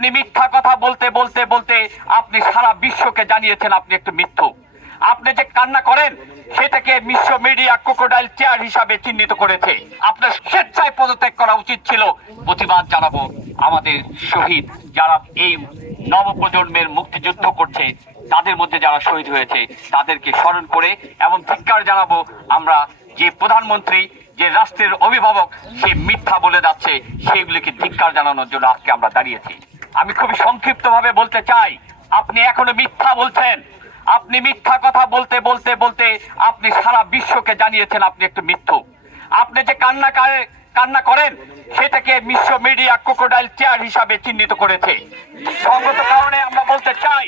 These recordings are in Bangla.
আপনি মিথ্যা কথা বলতে বলতে বলতে আপনি সারা বিশ্বকে জানিয়েছেন আপনি একটু মিথ্যুক। আপনি যে কান্না করেন সেটাকে বিশ্ব মিডিয়া ক্রোকোডাইল টিয়ার হিসাবে চিহ্নিত করেছে। আপনার স্বেচ্ছায় পদত্যাগ করা উচিত ছিল। প্রতিবাদ জানাবো আমাদের শহীদ যারা এই নবপ্রজন্মের মুক্তিযুদ্ধ করছে, তাদের মধ্যে যারা শহীদ হয়েছে তাদেরকে স্মরণ করে, এবং ধিক্কার জানাবো আমরা যে প্রধানমন্ত্রী, যে রাষ্ট্রের অভিভাবক, সে মিথ্যা বলে যাচ্ছে, সেগুলিকে ধিক্কার জানানোর জন্য আজকে আমরা দাঁড়িয়েছি। আমি খুবই সংক্ষিপ্ত ভাবে বলতে চাই, আপনি এখনো মিথ্যা বলছেন। আপনি মিথ্যা কথা বলতে বলতে বলতে আপনি সারা বিশ্বকে জানিয়েছেন আপনি একটু মিথ্যুক। আপনি যে কান্না করেন সেটাকে বিশ্ব মিডিয়া ক্রোকোডাইল টিয়ার হিসাবে চিহ্নিত করেছে। সঙ্গত কারণে আমরা বলতে চাই,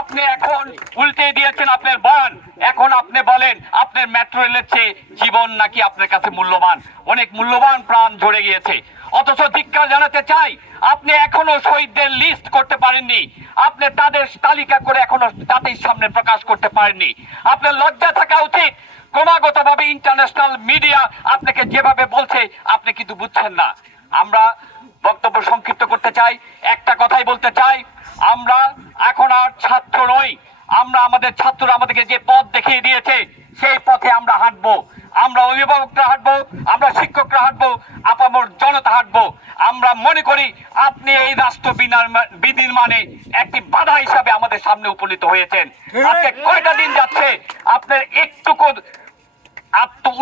আপনি এখন উল্টে দিয়েছেন আপনার বয়ান। এখন আপনি বলেন আপনার মেট্রো রেলের চেয়ে জীবন নাকি আপনার কাছে মূল্যবান, অনেক মূল্যবান প্রাণ ঝরে গিয়েছে। অথচ ধিক্কার জানাতে চাই, আপনি এখনো শহীদদের লিস্ট করতে পারেননি। আপনি তাদের তালিকা করে এখনো জাতির সামনে প্রকাশ করতে পারেননি। আপনার লজ্জা থাকা উচিত। ক্রমাগত ভাবে ইন্টারন্যাশনাল মিডিয়া আপনাকে যেভাবে বলছে আপনি কিন্তু বুঝছেন না। আমরা বক্তব্য সংক্ষিপ্ত করতে চাই, একটা কথাই বলতে চাই, আমরা এখন আর ছাত্র নই। আমরা আমাদের ছাত্ররা আমাদেরকে যে পথ দেখিয়ে দিয়েছে সেই পথে আমরা হাঁটবো। আমরা অভিভাবকরা হাঁটবো, আমরা শিক্ষকরা হাঁটবো, আপামর জনতা হাঁটবো। আমরা মনে করি আপনি এই রাষ্ট্র বিনির্মাণে একটি বাধা হিসাবে আমাদের সামনে উপনীত হয়েছেন। আজকে কয়টা দিন যাচ্ছে আপনার একটুকু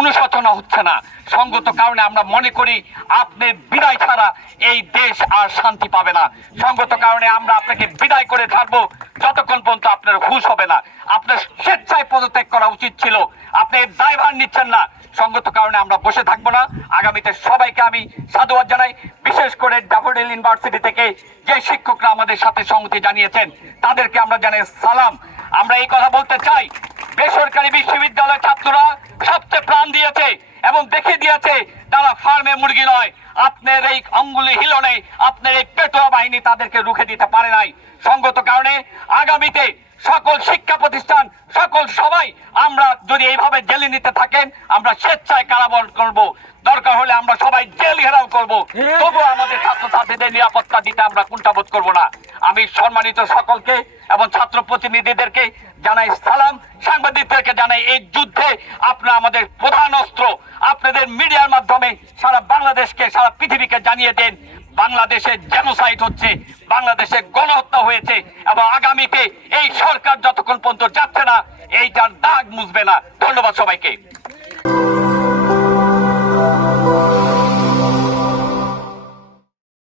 অনুশোচনা হচ্ছে না। সঙ্গত কারণে আমরা মনে করি আপনার বিদায় ছাড়া এই দেশ আর শান্তি পাবে না। সঙ্গত কারণে আমরা আপনাকে বিদায় করে থাকবো যতক্ষণ পর্যন্ত আপনার হুঁশ হবে না। আপনার স্বেচ্ছায় পদত্যাগ করা উচিত ছিল, আপনি দায়ভার নিচ্ছেন না। সঙ্গত কারণে আমরা বসে থাকবো না। আগামীতে সবাইকে আমি সাধুবাদ জানাই, বিশেষ করে ড্যাফোডিল ইউনিভার্সিটি থেকে যে শিক্ষকরা আমাদের সাথে সংহতি জানিয়েছেন তাদেরকে আমরা জানাই সালাম। আমরা এই কথা বলতে চাই, বেসরকারি বিশ্ববিদ্যালয়ের ছাত্ররা সবচেয়ে প্রাণ দিয়েছে এবং দেখে দিয়েছে তারা ফার্মে মুরগি নয়। আপনার এই অঙ্গুলি হিলনে আপনার এই পেটোয়া বাহিনী তাদেরকে রুখে দিতে পারে নাই। সঙ্গত কারণে আগামীতে সকল শিক্ষা প্রতিষ্ঠান, সকল সবাই আমরা যদি এইভাবে জেলে নিতে থাকেন, আমরা স্বেচ্ছায় কারাবরণ করব। দরকার হলে আমরা সবাই জেল ঘেরাও করবো, তবুও আমাদের ছাত্রছাত্রীদের নিরাপত্তা দিতে আমরা কুণ্ঠাবোধ করবো না। আমি সম্মানিত সকলকে এবং ছাত্র প্রতিনিধিদেরকে জানাই সালাম, সাংবাদিকদেরকে জানাই এই যুদ্ধে আপনারা আমাদের প্রধান অস্ত্র। আপনাদের মিডিয়ার মাধ্যমে সারা বাংলাদেশকে, সারা পৃথিবীকে জানিয়ে দেন বাংলাদেশে জেনোসাইড হচ্ছে, বাংলাদেশে গণহত্যা হয়েছে, এবং আগামীতে এই সরকার যতক্ষণ পর্যন্ত যাচ্ছে না এইটার দাগ মুছবে না। ধন্যবাদ সবাইকে।